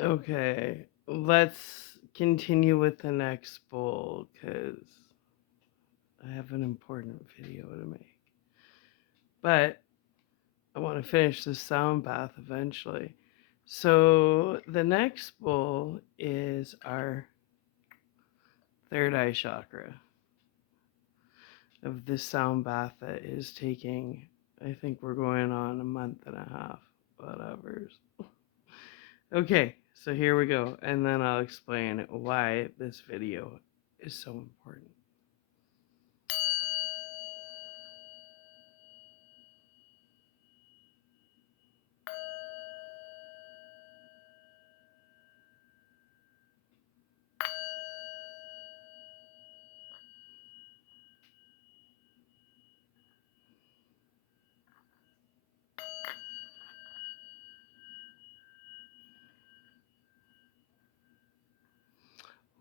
Okay, let's continue with the next bowl because I have an important video to make. But I want to finish the sound bath eventually. So the next bowl is our third eye chakra of this sound bath that is taking, I think we're going on a month and a half, whatever. Okay, so here we go, and then I'll explain why this video is so important.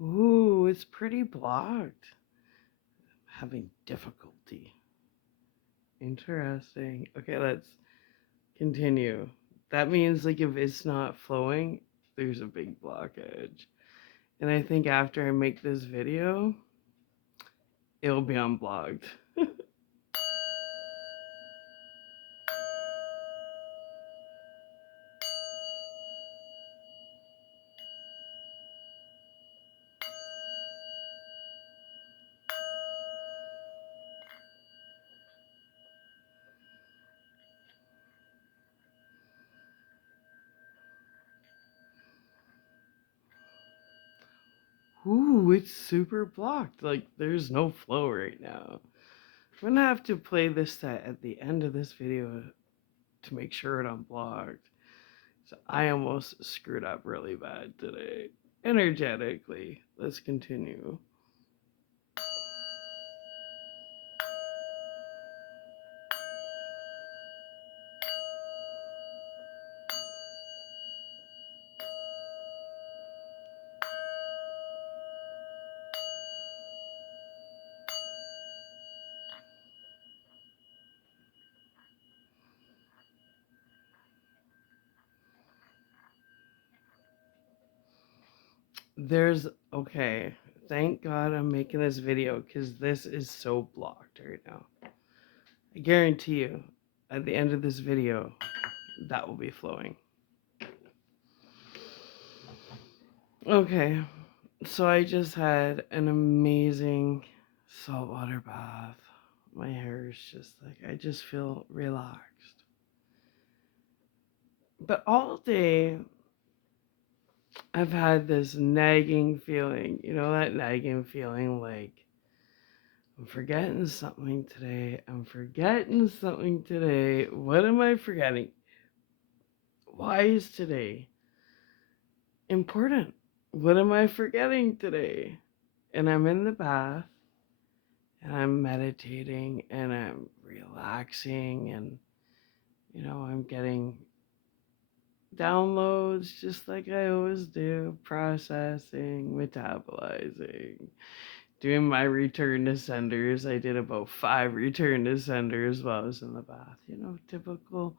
Ooh, it's pretty blocked. Having difficulty. Interesting. Okay, let's continue. That means like if it's not flowing, there's a big blockage. And I think after I make this video, it'll be unblocked. Ooh, it's super blocked. Like there's no flow right now. I'm gonna have to play this set at the end of this video to make sure it unblocked. So I almost screwed up really bad today. Energetically. Let's continue. There's okay. Thank God I'm making this video because this is so blocked right now. I guarantee you, at the end of this video, that will be flowing. Okay, so I just had an amazing saltwater bath. My hair is just like, I just feel relaxed. But all day, I've had this nagging feeling. You know, that nagging feeling like, I'm forgetting something today. I'm forgetting something today. What am I forgetting? Why is today important? What am I forgetting today? And I'm in the bath and I'm meditating and I'm relaxing and, I'm getting downloads just like I always do, processing, metabolizing, doing my return to senders. I did about 5 return to senders while I was in the bath. Typical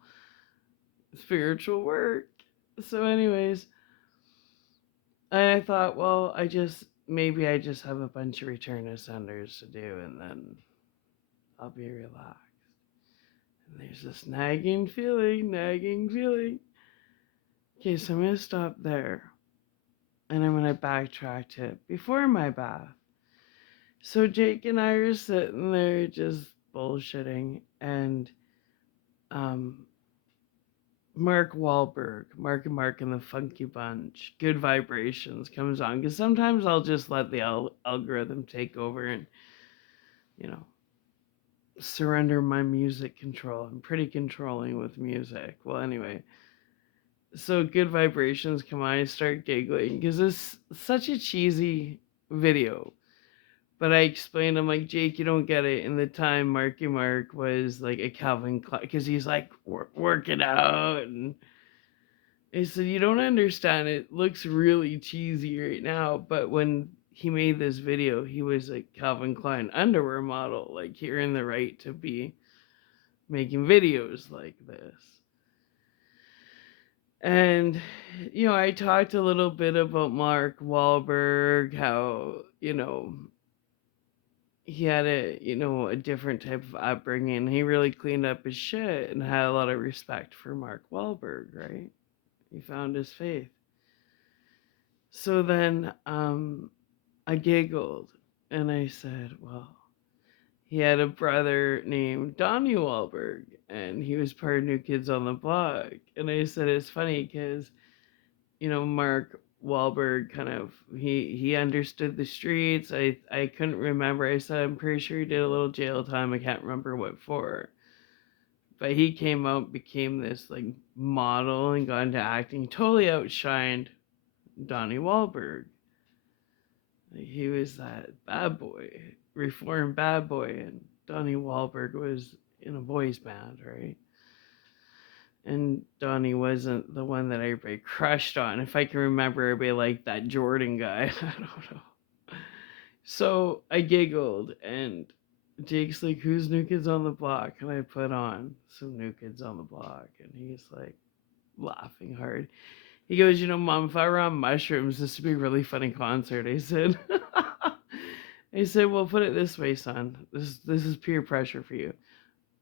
spiritual work. So, anyways, I thought, well, maybe I just have a bunch of return to senders to do and then I'll be relaxed. And there's this nagging feeling. Okay, so I'm going to stop there and I'm going to backtrack to before my bath. So Jake and I are sitting there just bullshitting, and Mark Wahlberg, Mark and Mark and the Funky Bunch, Good Vibrations comes on, because sometimes I'll just let the algorithm take over and, you know, surrender my music control. I'm pretty controlling with music. Well, anyway, so Good Vibrations come on, I start giggling, because it's such a cheesy video. But I explained, I'm like, Jake, you don't get it. In the time, Marky Mark was like a Calvin Klein, because he's like working out. And I said, you don't understand. It looks really cheesy right now. But when he made this video, he was a Calvin Klein underwear model. Like, he earned the right to be making videos like this. And, I talked a little bit about Mark Wahlberg, how, he had a different type of upbringing. He really cleaned up his shit and had a lot of respect for Mark Wahlberg, right? He found his faith. So then I giggled and I said, well, he had a brother named Donnie Wahlberg and he was part of New Kids on the Block. And I said, it's funny because, Mark Wahlberg kind of, he understood the streets. I couldn't remember. I said, I'm pretty sure he did a little jail time. I can't remember what for. But he came out, became this like model and got into acting, totally outshined Donnie Wahlberg. He was that bad boy, reformed bad boy, and Donnie Wahlberg was in a boys band, right? And Donnie wasn't the one that everybody crushed on. If I can remember, everybody liked that Jordan guy. I don't know. So I giggled, and Jake's like, "Who's New Kids on the Block?" And I put on some New Kids on the Block, and he's like laughing hard. He goes, Mom, if I were on mushrooms, this would be a really funny concert. I said, well, put it this way, son. This is peer pressure for you.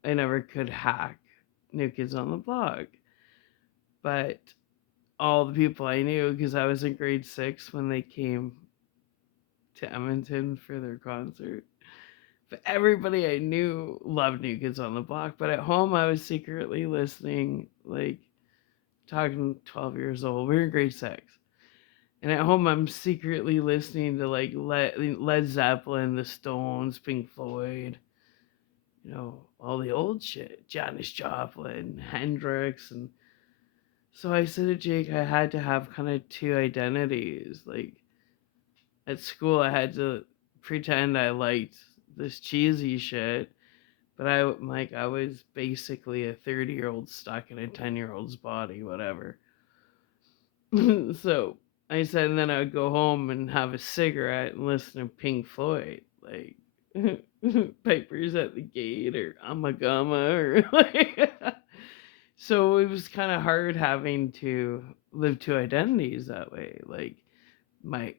I never could hack New Kids on the Block, but all the people I knew, because I was in grade 6 when they came to Edmonton for their concert. But everybody I knew loved New Kids on the Block. But at home, I was secretly listening, like, talking 12 years old. We were in grade 6. And at home, I'm secretly listening to like Led Zeppelin, The Stones, Pink Floyd, all the old shit, Janis Joplin, Hendrix, and so I said to Jake, I had to have kind of two identities. Like at school, I had to pretend I liked this cheesy shit, but I was basically a 30-year-old stuck in a 10-year-old's body, whatever. So I said, and then I would go home and have a cigarette and listen to Pink Floyd, like Pipers at the Gate or Amagama or like. So it was kind of hard having to live two identities that way. Like my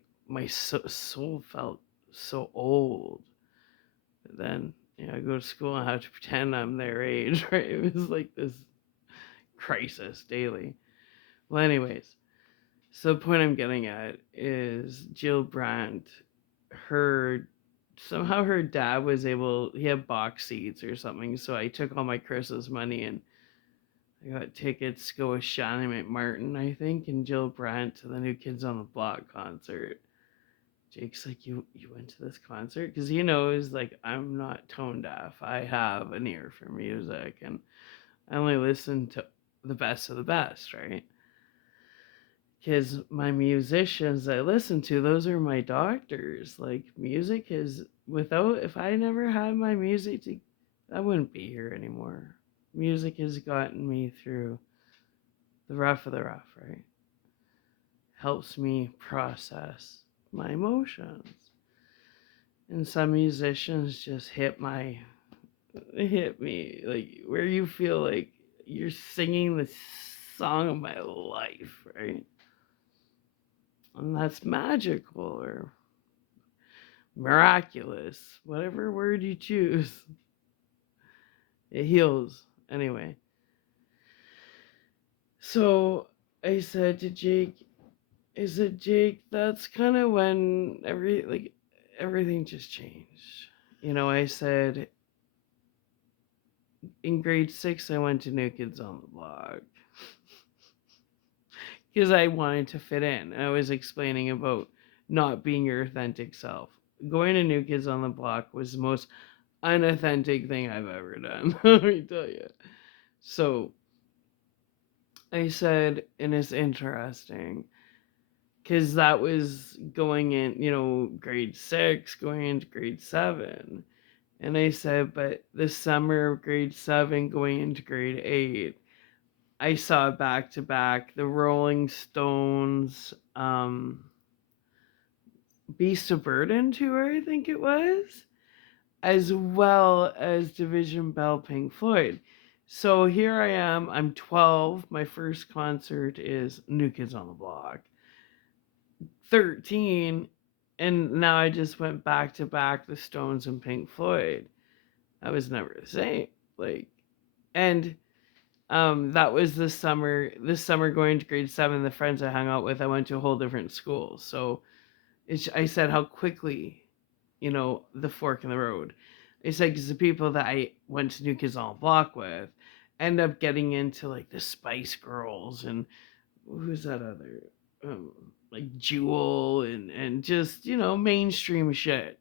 soul felt so old. But then I go to school and have to pretend I'm their age. Right? It was like this crisis daily. Well, anyways. So the point I'm getting at is Jill Brandt, somehow her dad was he had box seats or something, so I took all my Chris's money and I got tickets to go with Shannon McMartin, I think, and Jill Brandt to the New Kids on the Block concert. Jake's like, you went to this concert? Because he knows, like, I'm not tone deaf. I have an ear for music, and I only listen to the best of the best, right? Because my musicians I listen to, those are my doctors. Like music is if I never had my music, I wouldn't be here anymore. Music has gotten me through the rough of the rough, right? Helps me process my emotions. And some musicians just hit me like where you feel like you're singing the song of my life, right? And that's magical or miraculous, whatever word you choose. It heals anyway. So I said to Jake, that's kind of when everything just changed. I said in grade 6 I went to New Kids on the Block because I wanted to fit in. I was explaining about not being your authentic self. Going to New Kids on the Block was the most unauthentic thing I've ever done. Let me tell you. So I said, and it's interesting because that was going in, grade 6, going into grade 7. And I said, but this summer of grade 7, going into grade 8, I saw back to back the Rolling Stones, Beast of Burden tour, I think it was, as well as Division Bell Pink Floyd. So here I am. I'm 12. My first concert is New Kids on the Block. 13, and now I just went back to back the Stones and Pink Floyd. I was never the same. Like, and that was this summer. This summer, going to grade 7, the friends I hung out with, I went to a whole different school. So I said how quickly, the fork in the road. I said because the people that I went to New Kids on the Block with end up getting into like the Spice Girls and who's that other, um, like Jewel and just mainstream shit.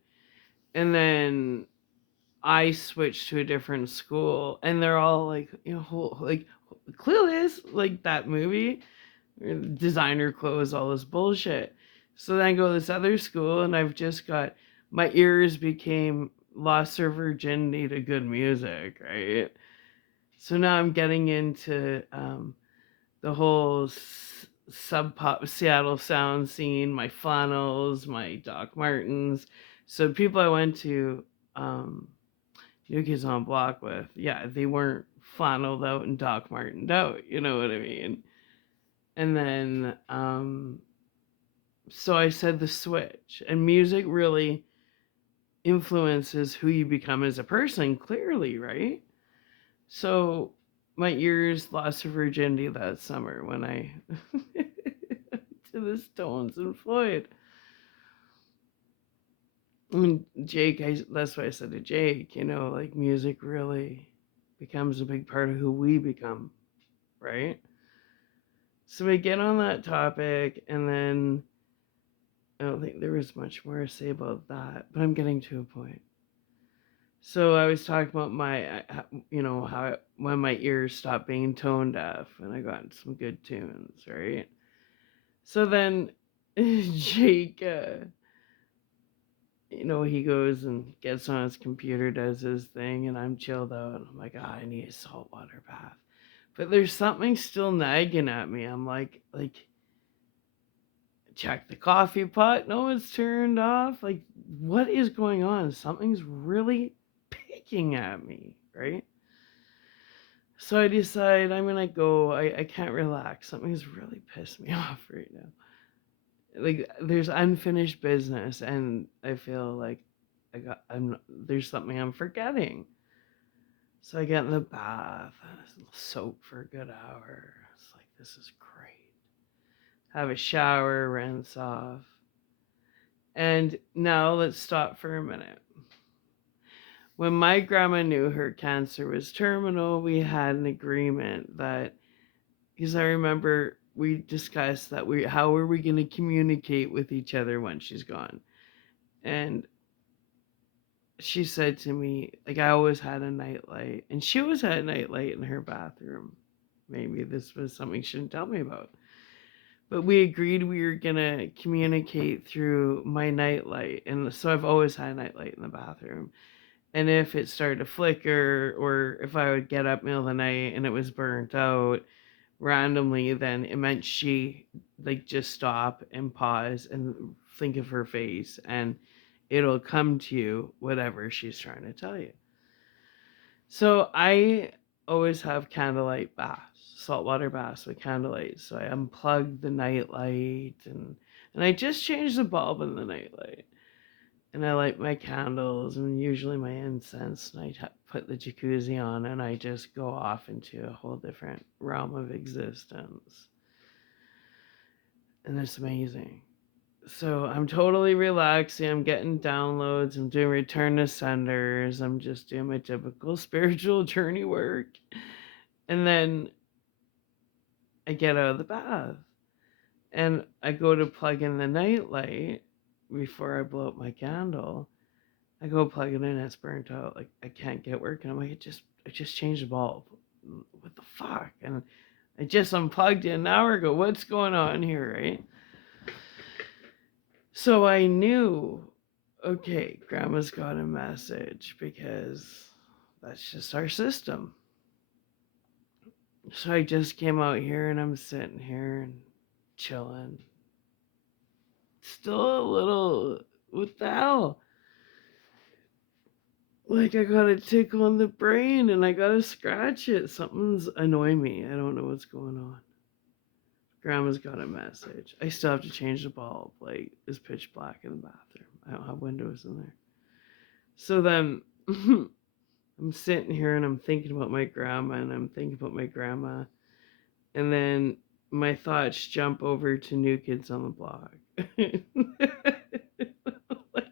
And then I switched to a different school, and they're all like, like Clueless, like that movie, designer clothes, all this bullshit. So then I go to this other school, and I've just got my ears became lost their virginity to good music, right? So now I'm getting into the whole sub pop Seattle sound scene, my flannels, my Doc Martens. So people I went to um, New Kids on Block with, yeah, they weren't flanneled out and Doc Martened out, you know what I mean? And then, so I said the switch, and music really influences who you become as a person, clearly, right? So my ears lost their virginity that summer when I to the Stones and Floyd. And Jake, that's why I said to Jake, like music really becomes a big part of who we become, right? So we get on that topic, and then I don't think there was much more to say about that, but I'm getting to a point. So I was talking about how when my ears stopped being tone deaf and I got some good tunes, right? So then Jake, he goes and gets on his computer, does his thing, and I'm chilled out. I'm like, I need a saltwater bath. But there's something still nagging at me. I'm like, check the coffee pot. No, it's turned off. Like, what is going on? Something's really picking at me, right? So I decide I'm gonna go. I can't relax. Something's really pissed me off right now. Like there's unfinished business, and I feel like there's something I'm forgetting. So I get in the bath, soak for a good hour. It's like this is great. Have a shower, rinse off, and now let's stop for a minute. When my grandma knew her cancer was terminal, we had an agreement that, because I remember we discussed that how are we going to communicate with each other when she's gone. And she said to me, like, I always had a nightlight, and she always had a nightlight in her bathroom. Maybe this was something she didn't tell me about. But we agreed we were going to communicate through my nightlight. And so I've always had a nightlight in the bathroom. And if it started to flicker, or if I would get up middle of the night and it was burnt out randomly, then it meant she like just stop and pause and think of her face, and it'll come to you whatever she's trying to tell you. So I always have candlelight baths, saltwater baths with candlelight. So I unplugged the nightlight, and I just changed the bulb in the nightlight. And I light my candles and usually my incense, and I put the jacuzzi on, and I just go off into a whole different realm of existence. And it's amazing. So I'm totally relaxing. I'm getting downloads. I'm doing return to senders. I'm just doing my typical spiritual journey work. And then I get out of the bath and I go to plug in the nightlight before I blow up my candle. I go plug it in, it's burnt out. Like I can't get working. I'm like, I just changed the bulb. What the fuck? And I just unplugged it an hour ago. What's going on here, right? So I knew, okay, Grandma's got a message, because that's just our system. So I just came out here and I'm sitting here and chilling. Still a little, what the hell? like I got a tickle in the brain and I gotta scratch it. Something's annoying me. I don't know what's going on. Grandma's got a message. I still have to change the bulb. Like, it's pitch black in the bathroom. I don't have windows in there. So then I'm sitting here and I'm thinking about my grandma and I'm thinking about my grandma. And then my thoughts jump over to New Kids on the Block. Like,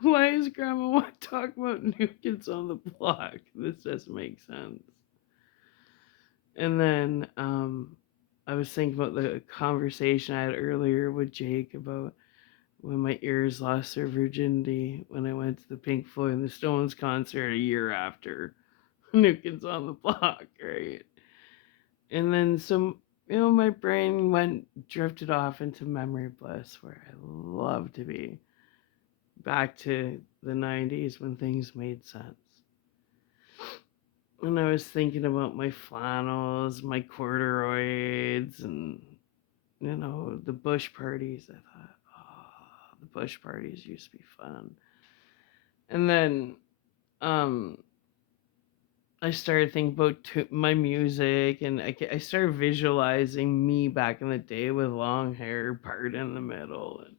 why is grandma want to talk about New Kids on the Block? This doesn't make sense. And then I was thinking about the conversation I had earlier with Jake about when my ears lost their virginity when I went to the Pink Floyd and the Stones concert a year after New Kids on the Block, right? And then my brain drifted off into memory bliss where I love to be back to the 90s when things made sense. And I was thinking about my flannels, my corduroys, and the bush parties. I thought, oh, the bush parties used to be fun. And then I started thinking about my music, and I started visualizing me back in the day with long hair, part in the middle, and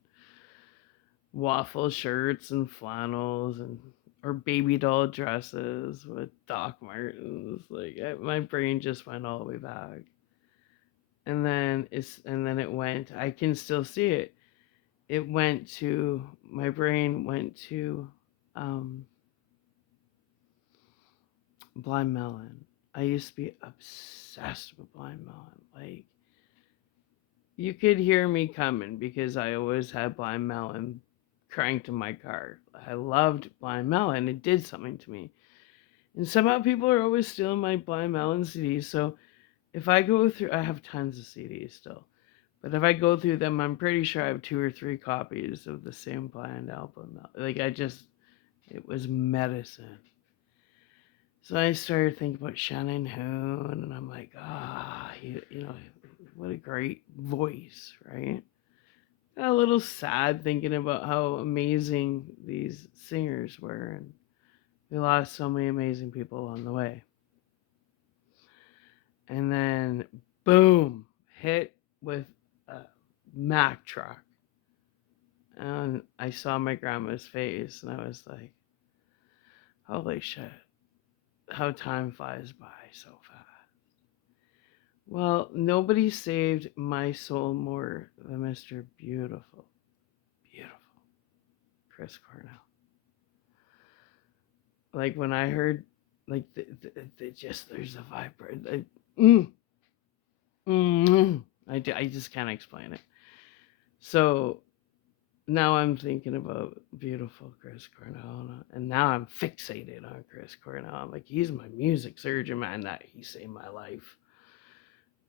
waffle shirts and flannels, and or baby doll dresses with Doc Martens. Like my brain just went all the way back, and then it went. I can still see it. It went to my brain went to um, Blind Melon. I used to be obsessed with Blind Melon. Like, you could hear me coming because I always had Blind Melon cranked in my car. I loved Blind Melon. It did something to me. And somehow people are always stealing my Blind Melon CDs. So if I go through, I have tons of CDs still. But if I go through them, I'm pretty sure I have 2 or 3 copies of the same Blind album. Like, it was medicine. So I started thinking about Shannon Hoon, and I'm like, what a great voice, right? Got a little sad thinking about how amazing these singers were, and we lost so many amazing people along the way. And then, boom, hit with a Mack truck. And I saw my grandma's face, and I was like, holy shit, how time flies by so fast. Well, nobody saved my soul more than Mr. Beautiful, beautiful Chris Cornell. Like when I heard, like there's a vibrant. I just can't explain it. So now I'm thinking about beautiful Chris Cornell, and now I'm fixated on Chris Cornell. I'm like, he's my music surgeon, man. That he saved my life.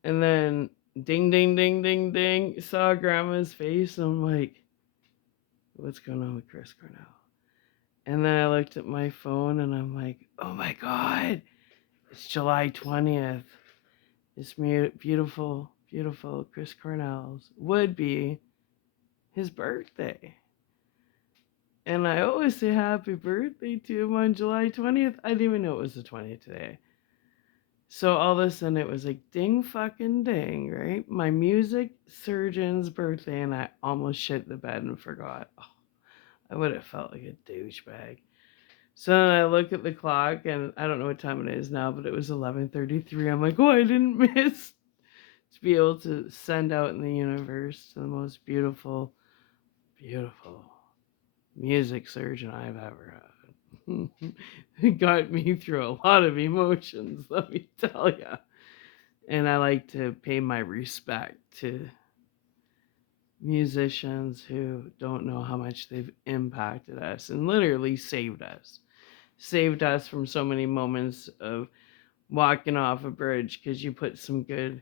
And then ding, ding, ding, ding, ding, saw grandma's face. And I'm like, what's going on with Chris Cornell? And then I looked at my phone and I'm like, oh my God, it's July 20th. It's beautiful, beautiful Chris Cornell's would be his birthday. And I always say happy birthday to him on July 20th. I didn't even know it was the 20th today. So all of a sudden it was like ding fucking ding, right? My music surgeon's birthday, and I almost shit the bed and forgot. Oh, I would have felt like a douchebag. So then I look at the clock, and I don't know what time it is now, but it was 11:33. I'm like, oh, I didn't miss to be able to send out in the universe to the most beautiful, beautiful music surgeon I've ever had. It got me through a lot of emotions, let me tell you. And I like to pay my respect to musicians who don't know how much they've impacted us and literally saved us. Saved us from so many moments of walking off a bridge because you put some good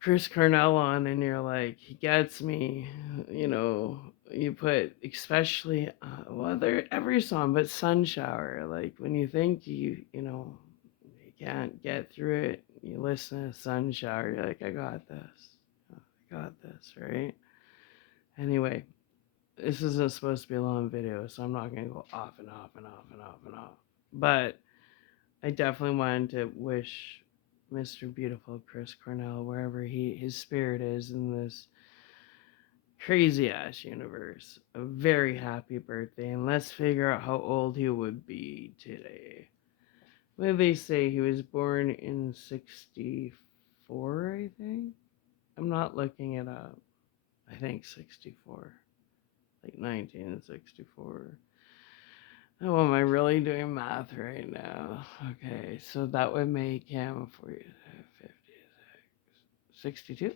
Chris Cornell on and you're like, he gets me, you put especially, every song, but Sun Shower, like when you think you can't get through it, you listen to Sun Shower, you're like, I got this, right? Anyway, this isn't supposed to be a long video, so I'm not gonna go off and off and off and off and off. But I definitely wanted to wish Mr. Beautiful Chris Cornell, wherever his spirit is in this crazy ass universe, a very happy birthday, and let's figure out how old he would be today. What did they say? He was born in 64, I think? I'm not looking it up. I think 64. Like 1964. Oh, am I really doing math right now? Okay, so that would make him 40, 56, 62,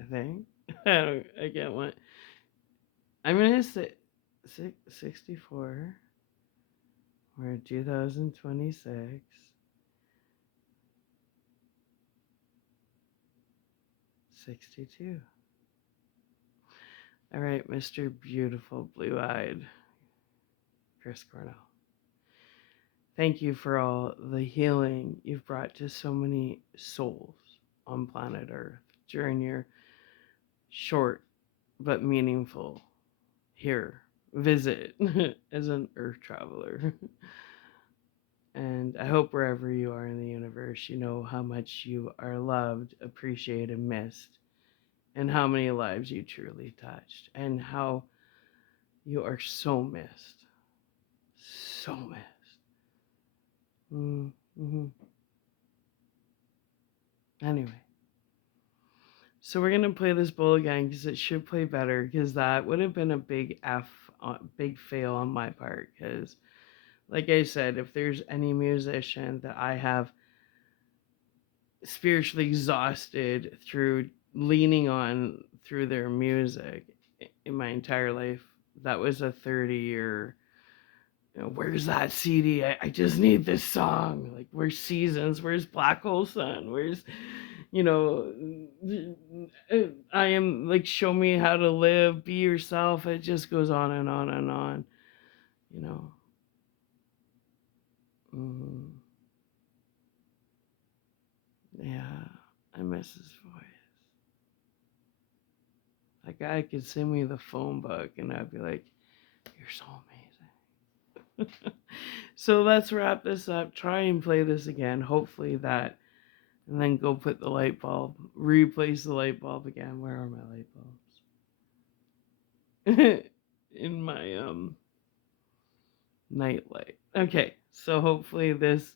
I think. I get one. I'm gonna say 64. We're in 2026. 62. All right, Mr. Beautiful Blue-Eyed Chris Cornell. Thank you for all the healing you've brought to so many souls on planet Earth during your short but meaningful here visit as an Earth traveler. And I hope wherever you are in the universe, you know how much you are loved, appreciated, missed, and how many lives you truly touched, and how you are so missed. So missed. Mm-hmm. Anyway. So we're going to play this bowl again because it should play better, because that would have been a big big fail on my part, because like I said, if there's any musician that I have spiritually exhausted through leaning on through their music in my entire life, that was a 30-year, where's that CD? I just need this song. Like, where's Seasons? Where's Black Hole Sun? Where's, you know, I am like, show me how to live, be yourself. It just goes on and on and on, you know. Mm, yeah, I miss his voice. That guy could send me the phone book and I'd be like, you're so amazing. So let's wrap this up. Try and play this again. Hopefully that, and then go put the light bulb, replace the light bulb again. Where are my light bulbs? In my night light. Okay, so hopefully this,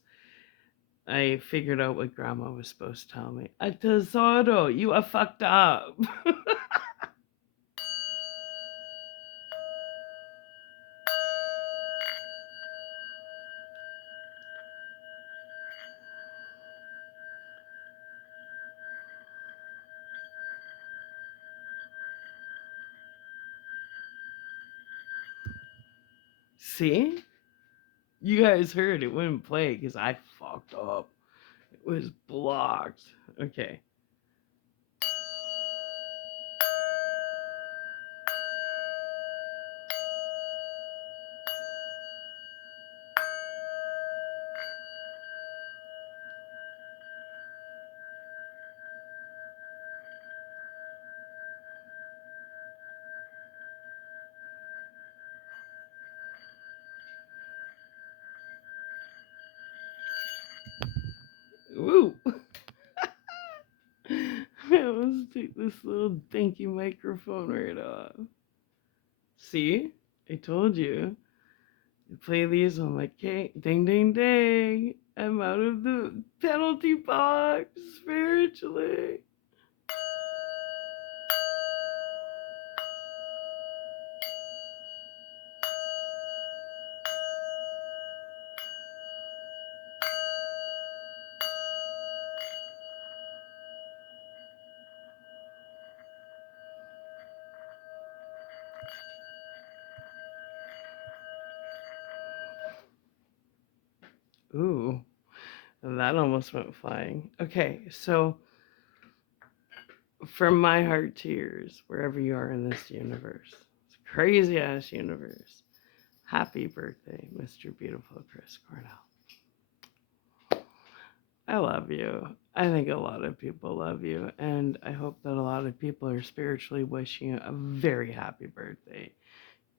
I figured out what Grandma was supposed to tell me. A tesoro, you are fucked up. See? You guys heard it wouldn't play because I fucked up. It was blocked. Okay. Woo! Let's take this little dinky microphone right off. See? I told you. You play these, I'm like, okay, ding, ding, ding. I'm out of the penalty box spiritually. Ooh, that almost went flying. Okay, so from my heart to yours, wherever you are in this universe, this crazy ass universe, happy birthday, Mr. Beautiful Chris Cornell. I love you. I think a lot of people love you, and I hope that a lot of people are spiritually wishing you a very happy birthday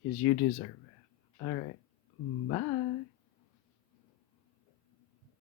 because you deserve it. All right. Bye.